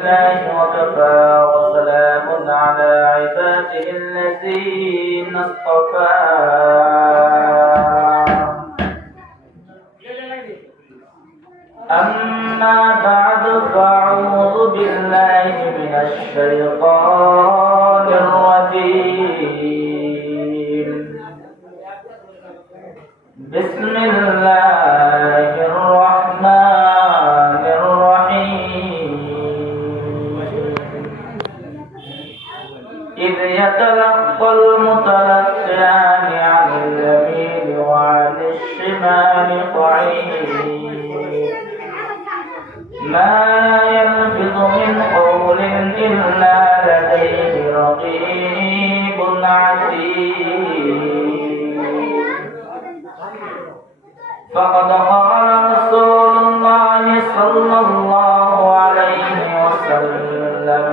الله وكفى وسلام على عباده الذين اصطفى أما بعد فأعوذ بالله من الشيطان الرجيم بسم الله الرحمن الرحيم إذ يتلقى المتلقيان عن اليمين وعن الشمال قعيد ما يلفظ من قول إلا لديه رقيب عتيد فقد قال رسول الله صلى الله عليه وسلم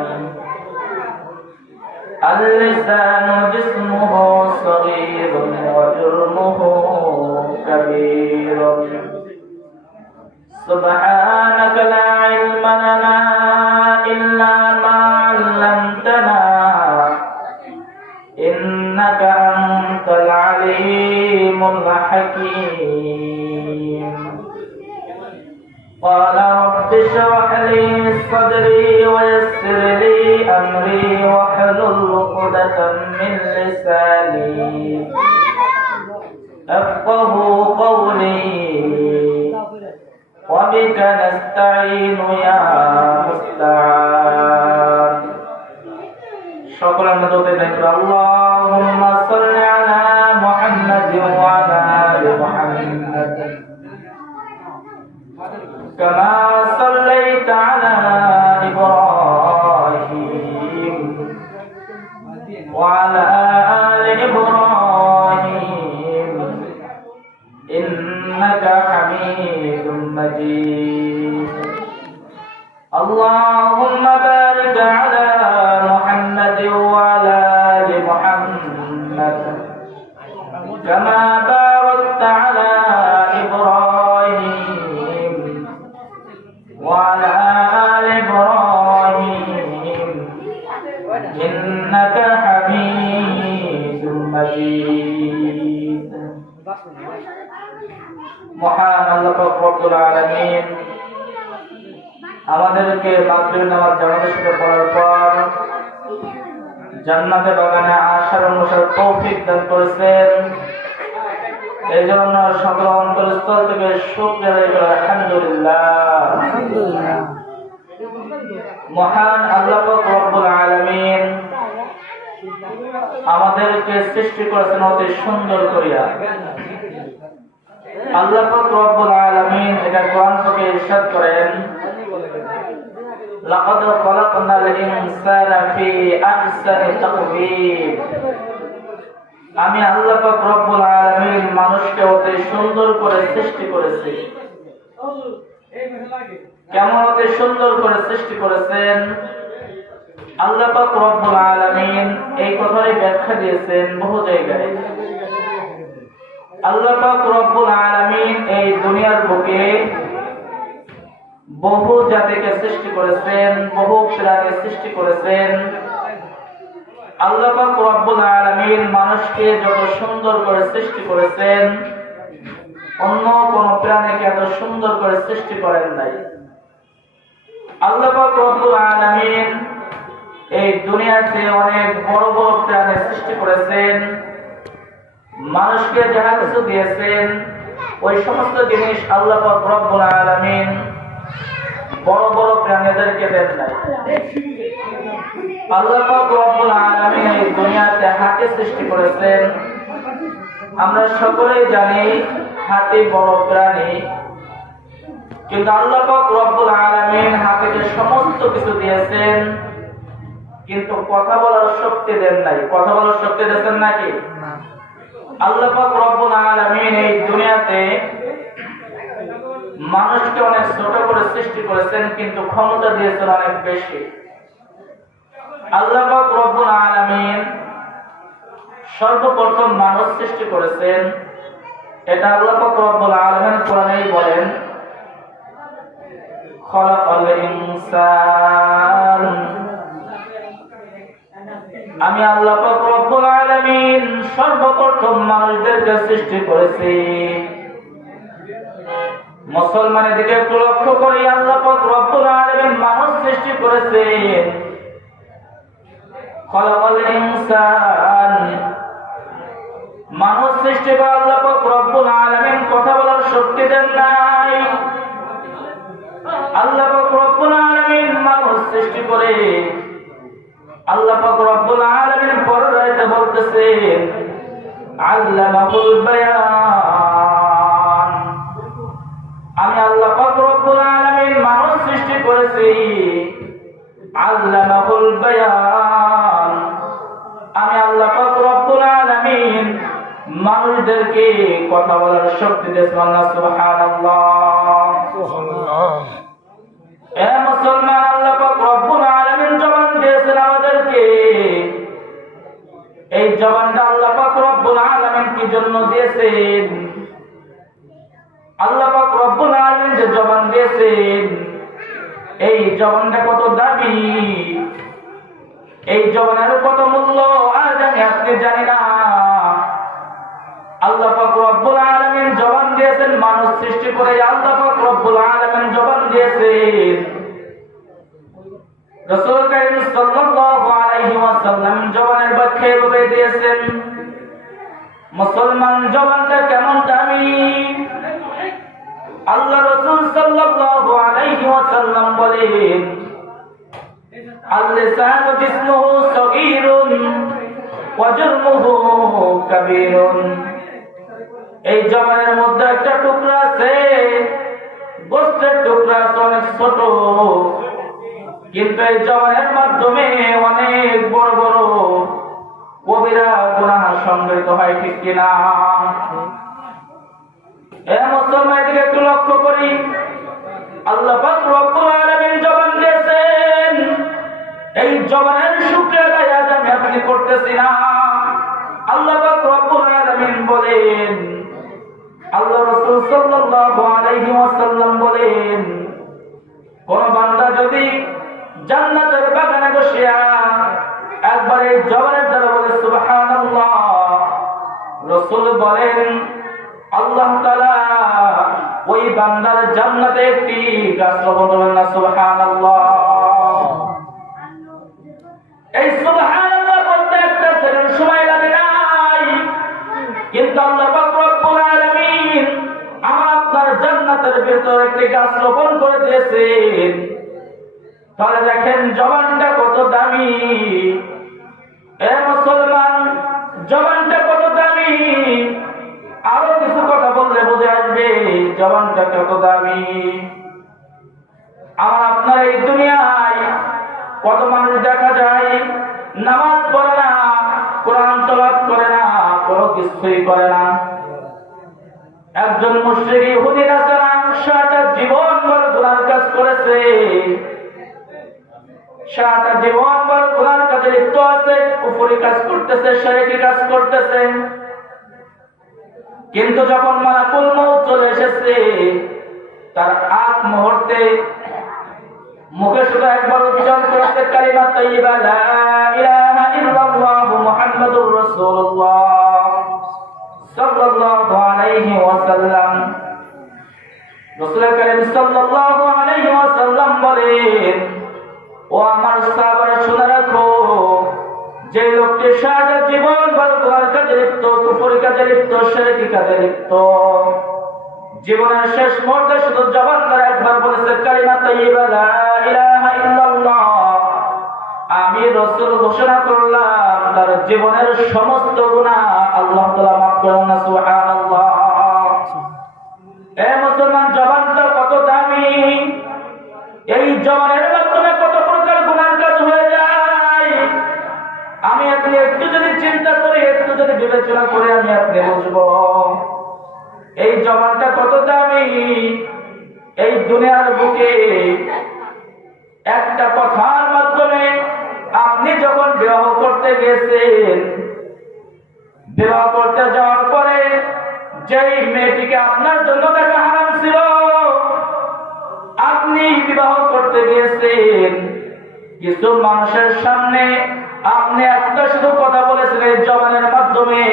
اللسان جسمه صغير وجرمه كبير سبحانك لا علم لنا إلا ما علمتنا إنك أنت العليم الحكيم قال رب اشرح لي صدري ويسر لي أمري واحلل عقدة من لساني أفقه قولي وبك نستعين يا مستعان شكرا لله اللهم صل على محمد وعلى آل محمد كما صليت على إبراهيم وعلى آل إبراهيم إنك حميد مجيد اللهم بارك على محمد وعلى آل محمد كما باركت على إبراهيم وعلى آل إبراهيم إنك حميد مجيد মহান আল্লাহ রব্বুল আলামিন আমাদেরকে মাগরিব নামাজ জামাতের সাথে পড়ার পর জান্নাতের বাগানে আসার অনুসার তৌফিক দান করেছেন। এই জন্য সকল অন্তরস্থল থেকে শুকরিয়া আদায় করি আলহামদুলিল্লাহ। মহান আল্লাহ রব্বুল আলামিন আমাদেরকে সৃষ্টি করেছেন অতি সুন্দর করিয়া। আল্লাহ পাক রব্বুল আলামিন এটা কোরআন থেকে ইরশাদ করেন লাকাদ খালাকনাল ইনসানা ফি আহসানি তাকওয়িম। আমি আল্লাহ পাক রব্বুল আলামিন মানুষকে অতি সুন্দর করে সৃষ্টি করেছি। কেমন অতি সুন্দর করে সৃষ্টি করেছেন আল্লাহ পাক রব্বুল আলামিন এই কথারই ব্যাখ্যা দিয়েছেন বহু জায়গায়। আল্লাহ পাক রব্বুল আলামিন এই দুনিয়ার বুকে বহু জাতিকে সৃষ্টি করেছেন, বহু প্রাণী সৃষ্টি করেছেন। আল্লাহ পাক রব্বুল আলামিন মানুষকে যত সুন্দর করে সৃষ্টি করেছেন অন্য কোন প্রাণীকে এত সুন্দর করে সৃষ্টি করেন নাই। আল্লাহ পাক রব্বুল আলামিন এই দুনিয়াতে অনেক বড় বড় প্রাণী সৃষ্টি করেছেন। মানুষকে যাহা কিছু দিয়েছেন ওই সমস্ত জিনিস আল্লাহ পাক রব্বুল আলামিন বড় বড় প্রাণীদেরকে দেন নাই। আল্লাহ পাক রব্বুল আলামিন এই দুনিয়াতে হাতি সৃষ্টি করেছেন। আমরা সকলেই জানি হাতি বড় প্রাণী, কিন্তু আল্লাহ পাক রব্বুল আলামিন হাতিকে সমস্ত কিছু দিয়েছেন কিন্তু কথা বলার শক্তি দেন নাই। কথা বলার শক্তি দিয়েছেন নাকি? আল্লাহ পাক রব্বুল আলামিন এই দুনিয়াতে মানুষকে অনেক ছোট করে সৃষ্টি করেছেন কিন্তু ক্ষমতা দিয়েছেন অনেক বেশি। আল্লাহ পাক রব্বুল আলামিন সর্বপ্রথম মানুষ সৃষ্টি করেছেন, এটা আল্লাহ পাক রব্বুল আলামিন কোরআনেই বলেন খলাকাল ইনসান আমি আল্লাহ পাক রব্বুল আলামিন সর্বপ্রথম মানুষদেরকে সৃষ্টি করেছি। মুসলমানের দিকে একটু লক্ষ্য করি, আল্লাহ পাক রব্বুল আলামিন মানুষ সৃষ্টি করেছেন। খলাকাল ইনসান, মানুষ সৃষ্টি করে আল্লাহ পাক রব্বুল আলামিন কথা বলার শক্তি দেন নাই। আল্লাহ পাক রব্বুল আলামিন মানুষ সৃষ্টি করে আল্লাহ পাক রব্বুল আলামিন পররাইতে বলতেছেন আল্লামাহুল বায়ান। আমি আল্লাহ পাক রব্বুল আলামিন মানুষ সৃষ্টি করেছি, আল্লামাহুল বায়ান। আমি আল্লাহ পাক রব্বুল আলামিন মানুষদেরকে কথা বলার শক্তি দিয়েছি। সুবহানাল্লাহ, সুবহানাল্লাহ। এ মুসলমান, আল্লাহ পাক রব্বুল আলামিন জবান দিয়েছেন আমাদেরকে। এই জবানটা আল্লাহ পাক রব্বুল আলামিন কি জন্য দিয়েছেন? আল্লাহ পাক রব্বুল আলামিন যে জবান দিয়েছেন, এই জবানটা কত দামি, এই জবানের কত মূল্য আজ আমি আপনি জানি না। আল্লাহ পাক রব্বুল আলামিন জবান দিয়েছেন মানুষ সৃষ্টি করে। আল্লাহ পাক রব্বুল আলামিন জবান দিয়েছেন। রাসূল কারীম সাল্লাল্লাহু আলাইহি ওয়াসাল্লাম জবানের ব্যাখ্যা এভাবে দিয়েছেন। মুসলমান, জবানটা কেমন দামি। আল্লাহ রাসূল সাল্লাল্লাহু আলাইহি ওয়াসাল্লাম বলেন, আল-লিসানু জিসমুহু সগীরুন ওয়া জুরমুহু কাবীরুন। এই জবানের মধ্যে একটা টুকরা আছে, গোশতের টুকরা আছে, অনেক ছোট, কিন্তু এই জবানের মাধ্যমে অনেক বড় বড় কবিরা গুনাহ সংগঠিত হয়, ঠিক কিনা? এ মুসলমান, এদিকে একটু লক্ষ্য করি। আল্লাহ পাক রব্বুল আলামিন জবান দিয়েছেন, এই জবানের শুকরিয়া আদায় আজ আমি আপনি করতেছি না। আল্লাহ পাক রব্বুল আলামিন বলেন, আল্লাহ রাসূল সাল্লাল্লাহু আলাইহি ওয়াসাল্লাম বলেন, কোন বান্দা যদি জান্নাতের বাগানে বসিয়া একবার এই জবানের দ্বারা বলে সুবহানাল্লাহ, রাসূল বলেন আল্লাহ তাআলা ওই বান্দার জান্নাতে একটি গাছ রোপণ করবেন না। সুবহানাল্লাহ। এই সুবহানাল্লাহ বলতে একটা সেকেন্ড সময় লাগে নাই, কিন্তু আল্লাহ পাক রব্বুল আলামিন আমার আপনার জান্নাতের ভিতর একটি গাছ রোপণ করে দিয়েছেন। তাহলে দেখেন জবানটা কত দামি। এ মুসলমান, জবানটা কত দামি। আরো কিছু কথা বললে বুঝে আসবে জবানটা কত দামি। আমার আপনার এই দুনিয়ায় কত মানুষ দেখা যায় নামাজ পড়ে না, কোরআন তেলাওয়াত করে না, কোনো কিছুই করে না। একজন মুশরিক ইহুদি নাসারা সারাটা জীবন ভর গুনার কাজ করেছে, সারাটা জীবন ভর গুনার কাজে লিপ্ত আছে, কুফরি কাজ করতেছে, শিরকি কাজ করতেছে। কিন্তু যখন মালাকুল মউত চলে এসেছে, তার আগ মুহূর্তে মুখে শুধু একবার উচ্চারণ করেছে কালিমা তাইয়্যিবা লা ইলাহা ইল্লাল্লাহু মুহাম্মাদুর রাসূলুল্লাহ সাল্লাল্লাহু আলাইহি ওয়াসাল্লাম। রাসূল কারীম সাল্লাল্লাহু আলাইহি ওয়াসাল্লাম বলেন, ও আমার সাহাবারা শুনে রাখো, যে লোকটি সারা জীবন গুনার কাজে লিপ্ত, কুফরি কাজে লিপ্ত, শিরকি কাজে লিপ্ত, জীবনের শেষ মুহূর্তে শুধু জবান দ্বারা একবার বলেছে কালিমা তাইয়্যিবা লা ইলাহা ইল্লাল্লাহ, আমি রাসূল ঘোষণা করলাম তার জীবনের সমস্ত গুনাহ আল্লাহ তাআলা মাফ করেন না। সুবহানাল্লাহ। এ মুসলমান, জবানটা কত দামি। এই জবানের মাধ্যমে কত প্রকার গুনাহ কাজ হয়ে যায়। আমি আপনি একটু যদি চিন্তা করি, একটু যদি বিবেচনা করে আমি আপনি বুঝবো এই জবানটা কত দামি। এই দুনিয়ার বুকে একটা কথার মাধ্যমে আপনি যখন বিবাহ করতে গেছেন, বিবাহ করতে যাওয়ার পরে যেই মেয়েটিকে আপনার জন্য দেখা হারাম ছিল, আপনি বিবাহ করতে গিয়েছেন, কিছু মানুষের সামনে আপনি একটা শুধু কথা বলেছিলেন জবানের মাধ্যমে,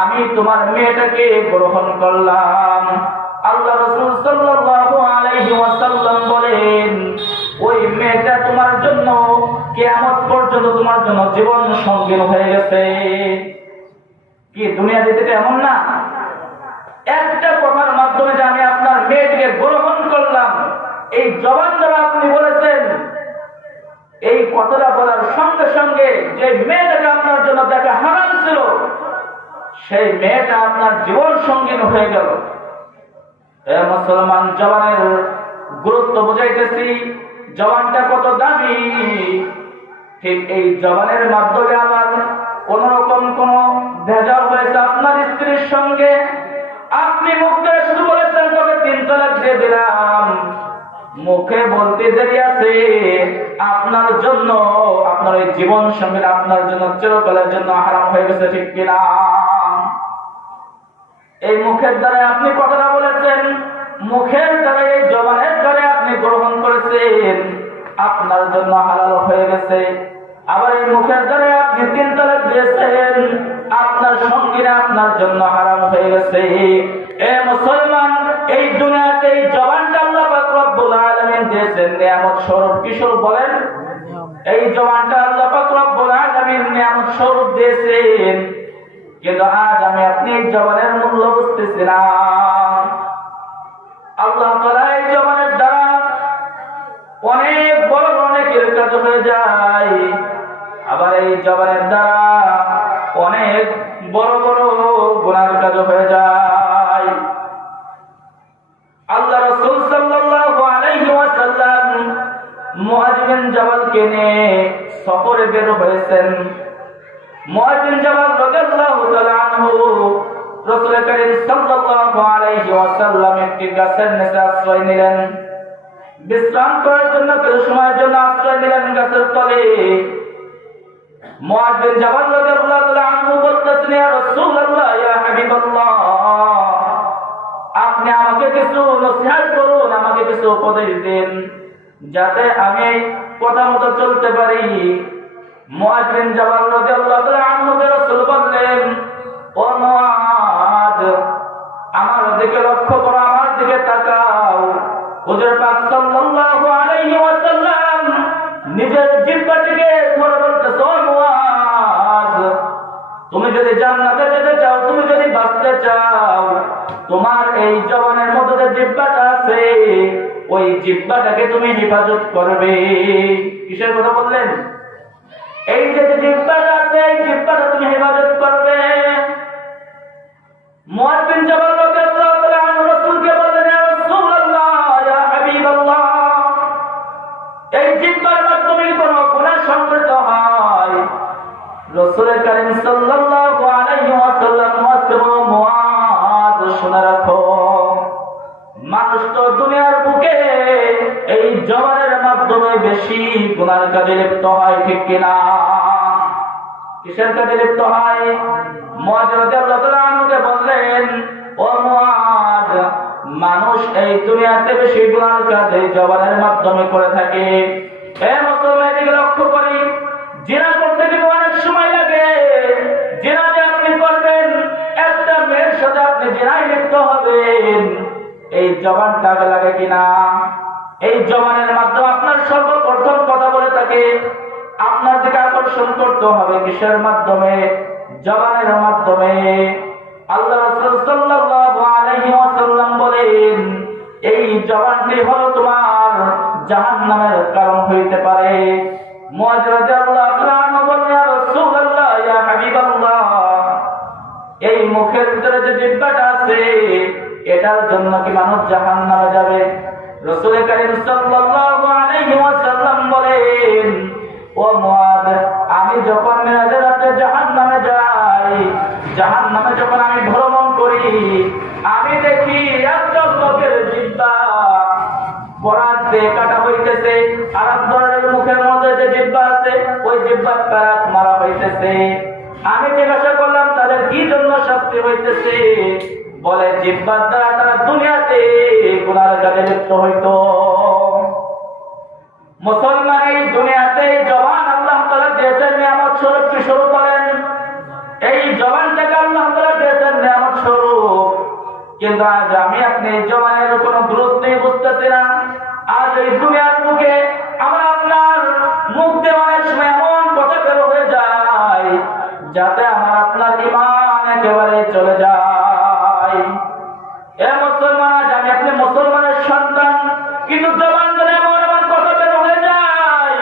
আমি তোমার মেয়েটাকে গ্রহণ করলাম। আল্লাহ রাসূল সাল্লাল্লাহু আলাইহি ওয়াসাল্লাম বলেন, ওই মেয়েটা তোমার জন্য কিয়ামত পর্যন্ত তোমার জন্য জীবন সঙ্গী হয়ে গেছে। কি দুনিয়া দিতে এমন না? একটা কথার মাধ্যমে যে আমি আপনার মেয়েটিকে গ্রহণ করলাম, এই জবান দ্বারা আপনি বলেছেন, এই কথাটা বলার সঙ্গে সঙ্গে যে মেয়েটাকে আপনার জন্য দেখা হারাম ছিল, সেই মেয়েটা আপনার জীবন সঙ্গী হয়ে গেল। এ মুসলমান, জবানের গুরুত্ব বুঝাইতেছি, জবানটা কত দামি। ঠিক এই জবানের মাধ্যমে আবার কোন রকম কোন ভেজাল হয়েছে আপনার স্ত্রীর সঙ্গে, আপনি মুখ ধরে শুধু বলেছেন তবে 3 তালাক দিয়ে দিলাম, মুখে বলতে দেরি আছে, আপনার জন্য আপনার এই জীবন সঙ্গে আপনার জন্য চিরকালের জন্য হারাম হয়ে গেছে, ঠিক কিনা? এই মুখের দ্বারা আপনি কথাটা বলেছেন, মুখের দ্বারা এই জবানের দ্বারা আপনি গ্রহণ করেছেন, আপনার জন্য হালাল হয়ে গেছে। আবার এই মুখের দ্বারা আপনি 3 তালাক দিয়েছেন, আপনার সঙ্গীরা আপনার জন্য হারাম হয়ে গেছে। এ মুসলমান, এই দুনিয়াতে এই জবানটা আল্লাহ পাক রব্বুল আলামিন দিয়েছেন নিয়ামত স্বরূপ। কি স্বরূপ বলেন? এই জবানটা আল্লাহ পাক রব্বুল আলামিন নিয়ামত স্বরূপ দিয়েছেন, কিন্তু আজ আমি আপনি এই জবানের মূল্য বুঝতেছি না। আল্লাহ তাআলা এই জবানের দ্বারা অনেক বড় অনেকের কাজ হয়ে যায়, আবার এই জবানের দ্বারা অনেক বড় বড় গুনাহের কাজ হয়ে যায়। আল্লাহ রাসূল সাল্লাল্লাহু আলাইহি ওয়াসাল্লাম মুআয বিন জাবালকে নিয়ে সফরে বের হয়েছেন। মুআয বিন জাবাল রাদিয়াল্লাহু তাআলা আনহু রাসূল করিম সাল্লাল্লাহু আলাইহি ওয়াসাল্লাম একটি গাছের নিচে আশ্রয় নিলেন, বিশ্রাম করার জন্য কিছু সময়ের জন্য আশ্রয় নিলেন গাছের তলে। মুআয বিন জাবাল রাদিয়াল্লাহু তাআলা আনহু বলতেছেন, ইয়া রাসূলুল্লাহ, ইয়া হাবিবাল্লাহ, আপনি আমাকে কিছু নসিহত করুন, আমাকে কিছু উপদেশ দিন, যাতে আমি কথা মতো চলতে পারি। মুআয বিন জাবাল রাদিয়াল্লাহু তাআলা আনহু রাসূল বললেন, ও মুআয, আমার দিকে লক্ষ্য করো, আমার দিকে তাকাও। হুজুর পাক সাল্লাল্লাহু আলাইহি ওয়াসাল্লাম নিজের জিহ্বাটিকে ধরে বলতেছে, ও মুআয, তুমি যদি জান্নাতে যেতে চাও, তুমি যদি বাঁচতে চাও, তোমার এই জবানের মধ্যে যে জিহ্বাটা আছে, ওই জিহ্বাটাকে তুমি হেফাজত করবে। কিসের কথা বললেন? এই যে জিহ্বাটা আছে, এই জিহ্বাটা তুমি হেফাজত করবে। মুআয বিন জাবাল রাদিয়াল্লাহু তাআলা আনহু রাসূলকে বললেন, ইয়া রাসূলুল্লাহ, ইয়া হাবিবাল্লাহ, এই জিহ্বার মাধ্যমে কোন গুনাহ সংঘটিত হয়? রাসূল করিম সাল্লাল্লাহু আলাইহি ওয়াসাল্লাম মুআয, শুনে রাখো, মানুষ তো দুনিয়ার বুকে এই জবানের মাধ্যমে বেশি গুনার কাজে লিপ্ত হয়, ঠিক কিনা? কিসের কাজে লিপ্ত হয়? মুআয রাদিয়াল্লাহু তাআলা আনহুকে বললেন, ও মুআয, মানুষ এই দুনিয়াতে বেশি গুনার কাজ এই জবানের মাধ্যমে করে থাকে। এ মুসলমান, এদিকে লক্ষ্য করি, জিনা করতে কিন্তু অনেক সময় লাগে। জিনা যে আপনি করবেন, একটা মেয়ের সাথে আপনি জিনায় লিপ্ত হবেন, এই জবান কাজে লাগে কিনা? এই জবানের মাধ্যমে আপনার সর্বপ্রথম কথা বলে থাকে, আপনার দিকে আকর্ষণ করতে হবে কিসের মাধ্যমে? জবানের মাধ্যমে। আল্লাহ রাসূল সাল্লাল্লাহু আলাইহি ওয়াসাল্লাম বলেন, এই জবানটি হলো তোমার জাহান্নামের কারণ হইতে পারে। মুআয রাদিয়াল্লাহু তাআলা আনহু বলেন, ইয়া রাসূলুল্লাহ, ইয়া হাবিবাল্লাহ, এই মুখের ভিতরে যে জিহ্বাটা আছে, এটার জন্য কি মানুষ জাহান্নামে যাবে? রাসূল করিম সাল্লাল্লাহু আলাইহি ওয়াসাল্লাম বলেন, ও মুআয, আমি যখন মেরাজের রাতে জাহান্নামে যাই, জাহান্নামে যখন আমি ভ্রমণ করি, আমি দেখি একজন লোকের জিহ্বা বরাত দিয়ে কাটা হইতেছে, আর একজনের মুখের মধ্যে যে জিহ্বা আছে, ওই জিহ্বার কারাত মারা হইতেছে। আমি জিজ্ঞাসা করলাম, তাদের কি জন্য শাস্তি হইতেছে? বলে, জিহ্বার দ্বারা তারা দুনিয়াতে গুনার কাজে লিপ্ত হইতো। মুসলমান এই দুনিয়াতে জবান আল্লাহ তাআলা দিয়েছেন নিয়ামত স্বরূপ। কি স্বরূপ বলেন? এই জবানটাকে আল্লাহ তাআলা দিয়েছেন নিয়ামত স্বরূপ। কিন্তু আজ আমি আপনি এই জবানের কোনো গুরুত্বই বুঝতেছি না। আজ এই দুনিয়ার মুখে আমরা আপনার মুখ দিয়ে অনেক সময় এমন কথা বের হয়ে যায় যাতে আমার আপনার ঈমান একেবারে চলে যায়। এ মুসলমান, আজ আমি আপনি মুসলমানের সন্তান, কিন্তু জবান ধরে এমন এমন কথা বের হয়ে যায়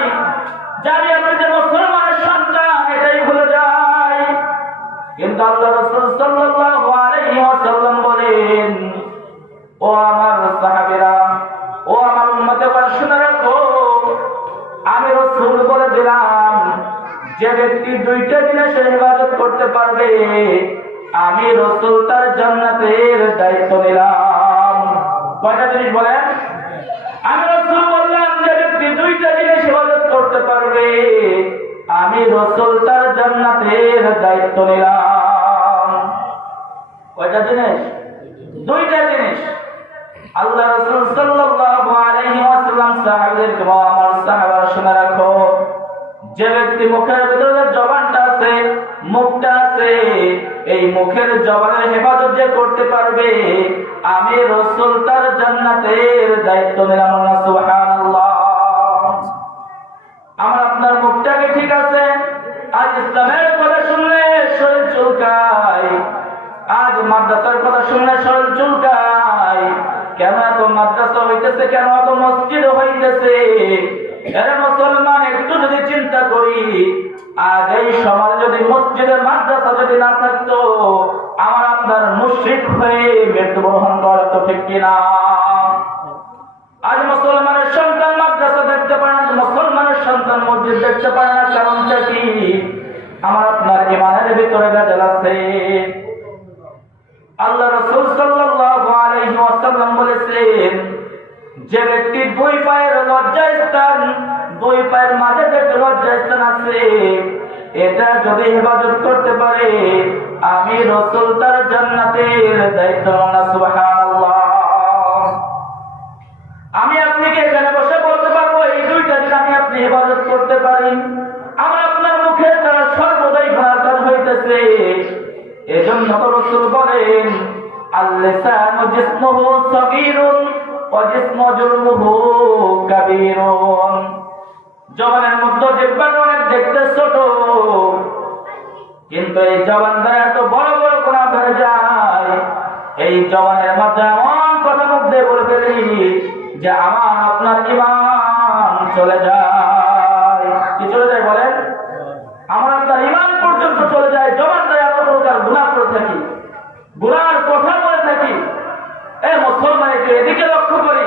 যে আমি আপনি যে মুসলমানের সন্তান এটাই ভুলে যায়। কিন্তু আল্লাহ রাসূল সাল্লাল্লাহু আলাইহি ওয়াসাল্লাম বলেন, ও আমার সাহাবীরা, ও আমার উম্মতেরা, শুনে রাখো, আমি রাসূল বলে দিলাম, যে ব্যক্তি দুইটা জিনিসের ইবাদত করতে পারবে আমি রাসূল তার জান্নাতের দায়িত্ব নিলাম। কয়টা জিনিস বলেন? আমি রাসূল বললাম, যে ব্যক্তি দুইটা জিনিস ইবাদত করতে পারবে আমি রাসূল তার জান্নাতের দায়িত্ব নিলাম। কয়টা জিনিস? দুইটা জিনিস। আল্লাহ রাসূল সাল্লাল্লাহু আলাইহি ওয়াসাল্লাম সাহাবীদেরকে, আমার সাহাবারা শুনে রাখো, যে ব্যক্তি মুখের ভিতরে জবানটা আছে, মুখটা আছে, এই মুখের জবানের হেফাজত যে করতে পারবে আমি রাসূল তার জান্নাতের দায়িত্ব নিলাম। সুবহানাল্লাহ। আমার আপনার মুখটাকে ঠিক আছে, আজ ইসলামের কথা শুনলে শরীর চুলকায়, আজ মাদ্রাসার কথা শুনলে শরীর চুলকায়। কেন এত মাদ্রাসা হইতেছে, কেন এত মসজিদ হইতেছে? এরা মুসলমান, একটু যদি চিন্তা করি, আজ এই সমাজে যদি মসজিদের মাদ্রাসা যদি না থাকতো আমার আপনার মুশরিক হয়ে মৃত্যুবরণ করা, তো ঠিক কিনা? আজ মুসলমানের সন্তান মাদ্রাসা দেখতে পারে না, মুসলমানের সন্তান মসজিদ দেখতে পারে না, কারণটা কি? আমার আপনার ঈমানের ভিতরে ভেজাল আছে। আল্লাহ রাসূল সাল্লাল্লাহু আলাইহি ওয়াসাল্লাম বলেছেন, যে ব্যক্তি দুই পায়ের লজ্জাস্থান, দুই পায়ের মাঝে যে লজ্জাস্থান আছে, এটা যদি হেফাজত করতে পারে আমি রাসূল তার জান্নাতের দায়িত্ব নিলাম। সুবহানাল্লাহ। আমি আপনাকে এখানে বসে বলতে পারবো এই দুইটা জিনিস আমি আপনি হেফাজত করতে পারি, আমার আপনার মুখের দ্বারা সর্বদাই ভালো কাজ হইতেছে। এজন্য তো রাসূল বলেন, আল-লিসানু জিসমুহু সাগীরুন ওয়া জিসমু জুরমুহু কাবীরুন। জবানের মধ্যে জিহ্বাটা অনেক দেখতে ছোট, কিন্তু এই জবান দ্বারা এত বড় বড় গুনাহ হয়ে যায়। এই জবানের মধ্যে এমন কথা মধ্যে বলে ফেলি যে আমার আপনার ঈমান চলে যায়। কি চলে যায় বলেন? আমার আপনার ঈমান পর্যন্ত চলে যায়। জবান দ্বারা এত প্রকার গুনাহ করে থাকি, গুনার কথা বলে থাকি। এই মুসলমান একটু এদিকে লক্ষ্য করি,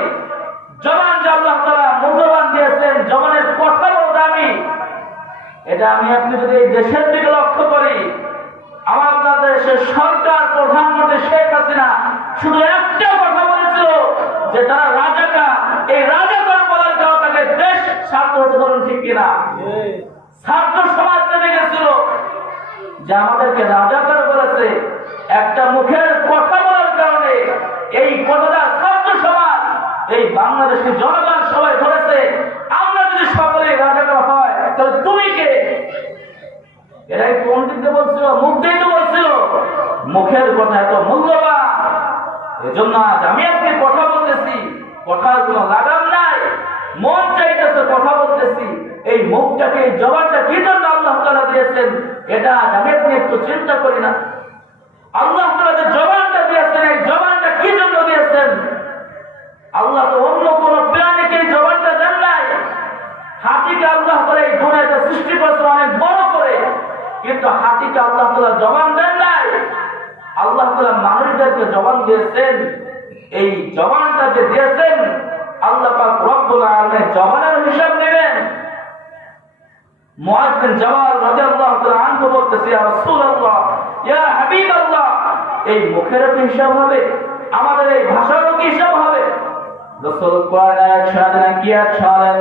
জবান যে আল্লাহ তাআলা মূল্যবান দিয়েছেন, জবানের কথা বড় দামি। এটা আমি আপনি যদি এই দেশের দিকে লক্ষ্য করি, আমার আপনাদের দেশের সরকার, প্রধানমন্ত্রী শেখ হাসিনা শুধু একটা কথা বলেছিল যে তারা রাজাকার। এই রাজাকার বলার কারণে তাকে দেশ ছাত্র বলুন, ঠিক কিনা? ছাত্র সমাজ চেপে গেছিল যে আমাদেরকে রাজাকার বলেছে। একটা মুখের কথা বলার কারণে এই কথাটা ছাত্র সমাজ, এই বাংলাদেশের জনগণ সবাই ধরেছে। আমরা যদি সকলে রাজাকার হয় তাহলে তুমি কে? এরাই কোন দিকে বলছিল? মুখ দিয়ে তো বলছিল। মুখের কথা এত মূল্যবান, এজন্য আজ আমি আপনি কথা বলতেছি, কথার কোনো লাগাম নাই, মন চাইতেছে কথা বলতেছি। এই মুখটাকে, এই জবানটা কি জন্য আল্লাহ তাআলা দিয়েছেন, এটা আজ আমি আপনি একটু চিন্তা করি না? আল্লাহ তাআলা যে জবানটা দিয়েছেন, এই জবানটা কি জন্য দিয়েছেন? আল্লাহ তো অন্য কোন প্রাণীকে এই জবানটা দেন নাই। হাতিকে আল্লাহ তাআলা এই দুনিয়াতে সৃষ্টি করেছেন অনেক বড় করে, কিন্তু হাতিকে আল্লাহ তাআলা জবান দেন নাই। আল্লাহ তাআলা মানুষদেরকে জবান দিয়েছেন। এই জবানটা যে দিয়েছেন আল্লাহ পাক রব্বুল আলামিন জবানের হিসাব নেবেন। মুআয বিন জাবাল রাদিয়াল্লাহু তাআলা আনহু বলতেছে, ইয়া রাসূলুল্লাহ, ইয়া হাবিবাল্লাহ, এই মুখের কি হিসাব হবে? আমাদের এই ভাষারও কি হিসাব হবে? রাসূল কোরআনের সাথে কি আছেন?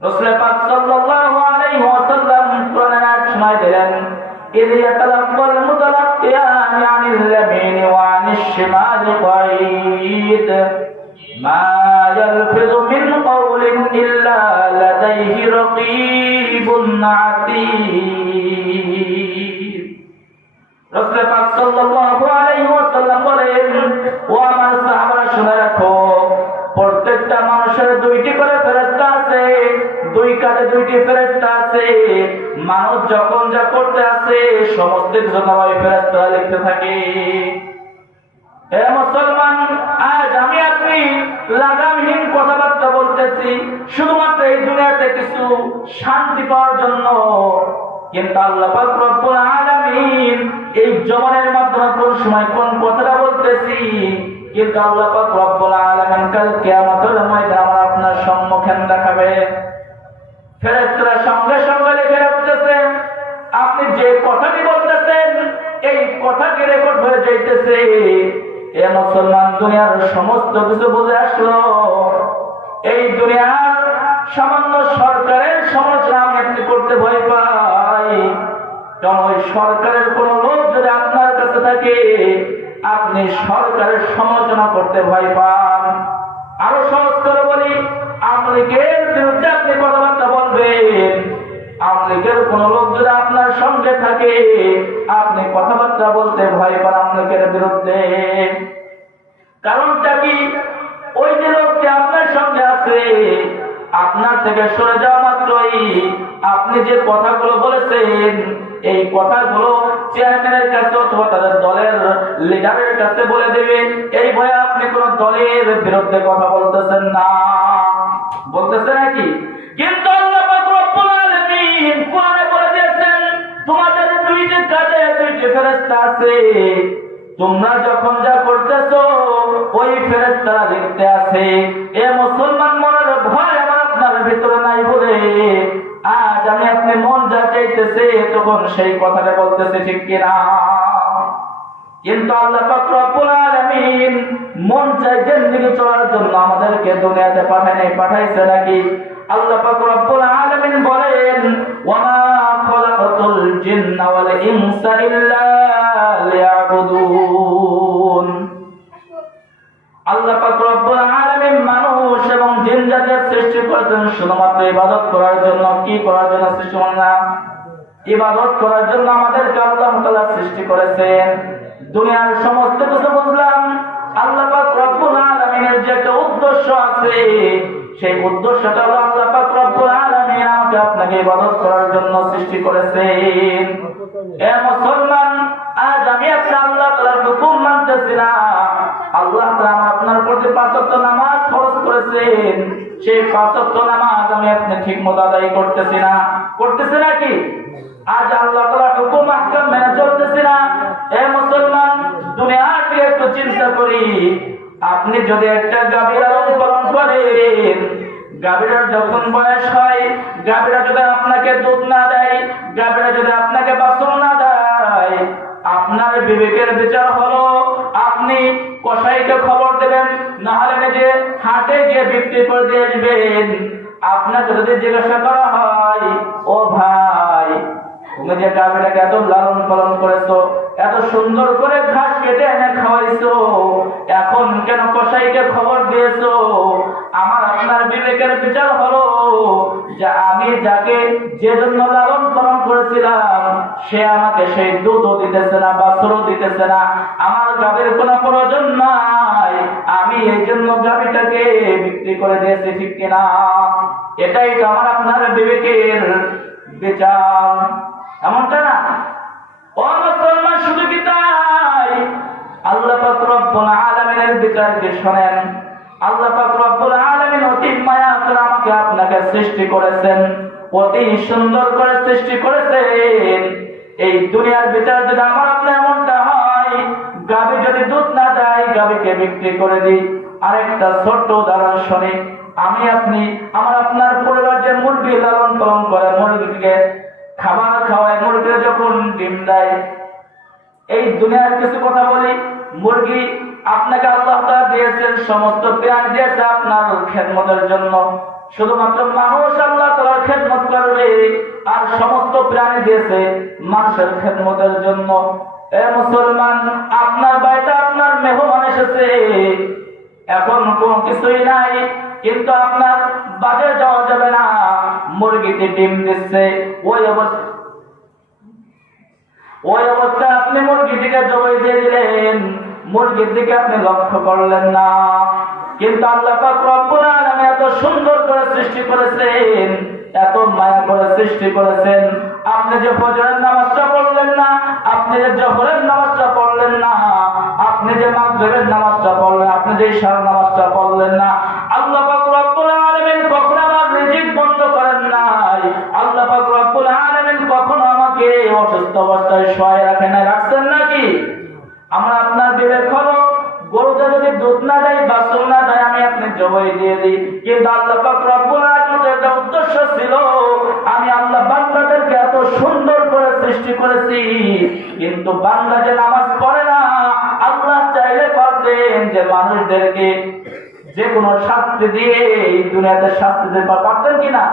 রাসূল পাক সাল্লাল্লাহু আলাইহি ওয়াসাল্লাম কোরআনের শোনায় দিলেন, ইয ইয়াতালাক্কাল মুতালাক্কিয়ান আনিল ইয়ামিনি ওয়া আনিশ শিমালি কাঈদ মা ইয়ালফিযু মিন কাওলিন ইল্লা লাদাইহি রাকীবুন আতীদ। রাসূল পাক সাল্লাল্লাহু আলাইহি ওয়াসাল্লাম বলেন, ও আমার সাহাবারা শুনে রাখো, প্রত্যেকটা মানুষের দুইটি করে ফেরেশতা আছে, দুই কাঁধে দুইটি ফেরেশতা আছে। মানুষ যখন যা করতে আছে সমস্ত কিছু ওই ফেরেশতারা লিখতে থাকে। হে মুসলমান, আজ আমি আপনি লাগামহীন কথাবার্তা বলতেছি শুধুমাত্র এই দুনিয়াতে কিছু শান্তি পাওয়ার জন্য, কিন্তু আল্লাহ পাক রব্বুল আলামিন এই জবানের মাধ্যমে কোন সময় কোন কথাটা বলতেছি, কিন্তু আল্লাহ পাক রব্বুল আলামিন কাল কিয়ামতের ময়দানে আমার আপনার সম্মুখে দেখাবে। ফেরেশতারা সঙ্গে সঙ্গে লিখে রাখতেছে আপনি যে কথাটি বলতেছেন এই কথাটি রেকর্ড হয়ে যাইতেছে। এ মুসলমান, দুনিয়ার সমস্ত কিছু বুঝে আসলো। এই দুনিয়ার সামান্য সরকারের সমালোচনা আপনি করতে ভয় পাই, কারণ ওই সরকারের কোন লোক যদি আপনার কাছে থাকে আপনি সরকারের সমালোচনা করতে ভয় পান। আরো সহজ করে বলি, আওয়ামী লীগের বিরুদ্ধে আপনি কথাবার্তা বলবেন, আওয়ামী লীগের কোন লোক যদি আপনার সঙ্গে থাকে আপনি কথাবার্তা বলতে ভয় পান আওয়ামী লীগের বিরুদ্ধে। কারণটা কি? ওই যে লোকটি আপনার সঙ্গে আছে, আপনার থেকে সরে যাওয়া মাত্রই আপনি যে কথাগুলো বলেছেন এই কথাগুলো চেয়ারম্যানের কাছে অথবা তাদের দলের লিডারের কাছে বলে দেবেন। এই ভয়ে আপনি কোন দলের বিরুদ্ধে কথা বলতেছেন না, বলতেছেন নাকি? কিন্তু আল্লাহ পাক রব্বুল আলামিন কোরআনে বলে দিয়েছেন তোমাদের দুইটি কাঁধে দুইটি ফেরেশতা আছে, তোমরা যখন যা করতেছো ওই ফেরেশতারা লিখতে আছে। এ মুসলমান, মনের ভয় আমার আপনার ভিতরে নাই বলে আজ আমি আপনি মন যা চাইতেছে তখন সেই কথাটা বলতেছে, ঠিক কিনা? কিন্তু আল্লাহ পাক রব্বুল আলামিন মন চাই জিন্দেগি চলার জন্য আমাদেরকে দুনিয়াতে পাঠাইছে নাকি? আল্লাহ পাক রব্বুল আলামিন বলেন, ওয়ামা খালাকাতুল জিন্না ওয়াল ইনসা ইল্লা লিয়াবুদুন। আল্লাহ পাক রব্বুল আলামিন মানুষ এবং জিন জাতির সৃষ্টি করেছেন শুধুমাত্র ইবাদত করার জন্য। কি করার জন্য সৃষ্টি করলেন? ইবাদত করার জন্য আমাদেরকে আল্লাহ তাআলা সৃষ্টি করেছেন। দুনিয়ার সমস্ত কিছু বুঝলাম, আল্লাহ পাক রব্বুল আলামিনের যে একটা উদ্দেশ্য আছে সেই উদ্দেশ্যটা হলো আল্লাহ পাক রব্বুল আলামিন আমাকে আপনাকে ইবাদত করার জন্য সৃষ্টি করেছেন। এ মুসলমান, আজ আমি আপনি আল্লাহ তাআলার হুকুম মানতেছি না। আল্লাহ তাআলা আপনার প্রতি 5 ওয়াক্ত নামাজ ফরজ করেছেন, সেই 5 ওয়াক্ত নামাজ আমি আপনি ঠিকমতো আদায় করতেছি না, করতেছি নাকি? আজ আল্লাহ তাআলার হুকুম আহকাম মেনে চলতেছি না। এ মুসলমান, দুনিয়াকে একটু চিন্তা করি, আপনি যদি একটা গাভী লালন পালন করেন, গাভীর যখন বয়স হয়, গাভীরা যদি আপনাকে দুধ না দেয়, গাভীরা যদি আপনাকে বাছুর না দেয়, আপনার বিবেকের বিচার হলো আপনি কসাইকে খবর দেবেন, না হলে নিজে হাটে গিয়ে বিক্রি করে দিয়ে আসবেন। আপনাকে যদি জিজ্ঞাসা করা হয়, ও ভাই তুমি যে গাভীটাকে এত লালন পালন করেছো, এত সুন্দর করে ঘাস কেটে এনে খাওয়াইছো, এখন কেন কসাইকে খবর দিয়েছো? আমার আপনার বিবেকের বিচার হলো যে আমি যাকে যে জন্য লালন পালন করেছিলাম সে আমাকে সেই দুধও দিতেছে না, বাছুরও দিতেছে না, আমার গাভীর কোনো প্রয়োজন নাই, আমি এই জন্য গাভীটাকে বিক্রি করে দিয়েছি, ঠিক কিনা? এটাই তো আমার আপনার বিবেকের বিচার, এমনটা না? ও মুসলমান, শুধু কি তাই? আল্লাহ পাক রব্বুল আলামিনের বিচারকে শোনেন। আল্লাহ পাক রব্বুল আলামিন অতি মায়া করে আমাকে আপনাকে সৃষ্টি করেছেন, অতি সুন্দর করে সৃষ্টি করেছেন। এই দুনিয়ার বিচার যদি আমার আপনার এমনটা হয়, গাভী যদি দুধ না দেয় গাভীকে বিক্রি করে দিই। আরেকটা ছোট্ট উদাহরণ শুনি, আমি আপনি আমার আপনার পরিবার যে মুরগি লালন পালন করে, মুরগিকে খাবার খাওয়ায়, মুরগিরা যখন ডিম দেয়, এই দুনিয়ার কিছু কথা বলি, মুরগি আপনাকে আল্লাহ তাআলা দিয়েছেন, সমস্ত প্রাণ দিয়েছে আপনার খেদমতের জন্য। শুধুমাত্র মানুষ আল্লাহ তাআলার খেদমত করবে, আর সমস্ত প্রাণী দিয়েছে মানুষের খেদমতের জন্য। এ মুসলমান, আপনার বাড়িতে আপনার মেহমান এসেছে, এখন কোন কিছুই নাই, কিন্তু আপনার বাজারে যাওয়া যাবে না। মুরগিতে ডিম দিচ্ছে, ওই অবস্থায় আপনি মুরগিটিকে জবাই দিয়ে দিলেন, মুরগির দিকে আপনি লক্ষ্য করলেন না। কিন্তু আল্লাহ পাক রব্বুল আলামিন এত সুন্দর করে সৃষ্টি করেছেন, এত মায়া করে সৃষ্টি করেছেন, আপনি যে ফজরের নামাজটা পড়লেন না, আপনি যে জোহরের নামাজটা পড়লেন না, আপনি যে মাগরিবের নামাজটা পড়লেন, আপনি যে ইশার নামাজটা পড়লেন না, আল্লাহ পাক রব্বুল আলামিন কখনো আমার রিজিক বন্ধ করেন নাই। আল্লাহ পাক রব্বুল আলামিন কখনো আমাকে অসুস্থ অবস্থায় শোয়ায় রাখেন না, রাখছেন নাকি? আমরা আপনার বিবেক হলো গরুতে যদি দুধ না দেয়, বাছুর না দেয়, আমি আপনি জবাই দিয়ে দিই। কিন্তু আল্লাহ পাক রব্বুল আলামিনের একটা উদ্দেশ্য ছিল, আমি আল্লাহ বান্দাদেরকে এত সুন্দর করে সৃষ্টি করেছি, কিন্তু বান্দা যে নামাজ পড়ে না, আল্লাহ চাইলে পারতেন যে মানুষদেরকে যে কোনো শাস্তি দিয়ে এই দুনিয়াতে শাস্তি দিতে পারতেন কিনা?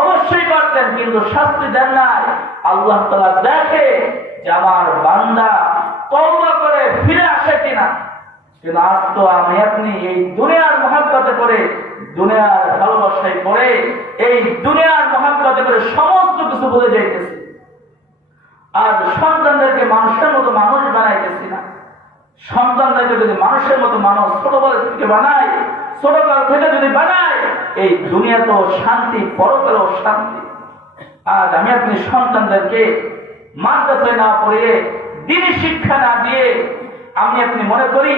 অবশ্যই পারতেন, কিন্তু শাস্তি দেন নাই। আল্লাহ তাআলা দেখে যে আমার বান্দা তওবা করে ফিরে আসে কিনা। কিন্তু আজ তো আমি আপনি এই দুনিয়ার মহব্বতে করে, দুনিয়ার ভালোবাসায় করে, এই দুনিয়ার মহব্বতে করে সমস্ত কিছু ভুলে যাইতেছি। আর সন্তানদেরকে মানুষের মতো মানুষ বানাইতেছি না। সন্তানদেরকে যদি মানুষের মতো মানুষ ছোটবেলা থেকে বানায়, ছোটকাল থেকে যদি বানায়, এই দুনিয়াতেও শান্তি, পরকালেও শান্তি। আজ আমি আপনি সন্তানদেরকে মাদ্রাসায় না পড়িয়ে, দ্বীনি শিক্ষা না দিয়ে, আমি আপনি মনে করি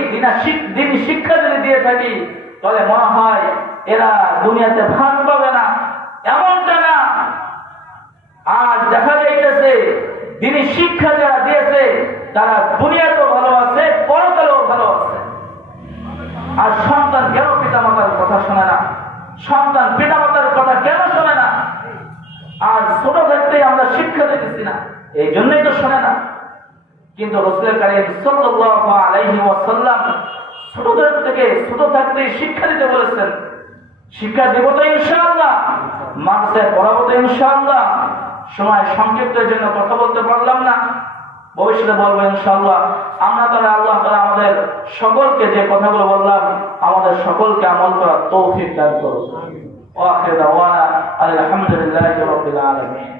দ্বীনি শিক্ষা যদি দিয়ে থাকি, তাহলে মনে হয় এরা দুনিয়াতে ভাগ পাবে না, এমনটা না। আজ দেখা যাইতেছে দ্বীনি শিক্ষা যারা দিয়েছে তারা দুনিয়াতেও ভালো আছে, পরকালেও ভালো আছে। আর সন্তান কেন পিতামাতার কথা শোনে না? সন্তান পিতামাতার কথা কেন শোনে না? আর ছোট থাকতেই আমরা শিক্ষা দিতেছি না, এই জন্যই তো শোনে না। কিন্তু রাসূল কারীম সাল্লাল্লাহু আলাইহি ওয়াসাল্লাম ছোটদের থেকে ছোট থাকতেই শিক্ষা দিতে বলেছেন। শিক্ষা দেব তো ইনশাআল্লাহ, মাদ্রাসায় পড়াবো তো ইনশাআল্লাহ। সময় সংক্ষিপ্তের জন্য কথা বলতে পারলাম না, ভবিষ্যতে বলবো ইনশাআল্লাহ। আমরা তাহলে আল্লাহ তাআলা আমাদের সকলকে যে কথাগুলো বললাম, আমাদের সকলকে আমল করার তৌফিক দান করুন। ওয়া আখিরু দাওয়ানা আলহামদুলিল্লাহি রাব্বিল আলামিন।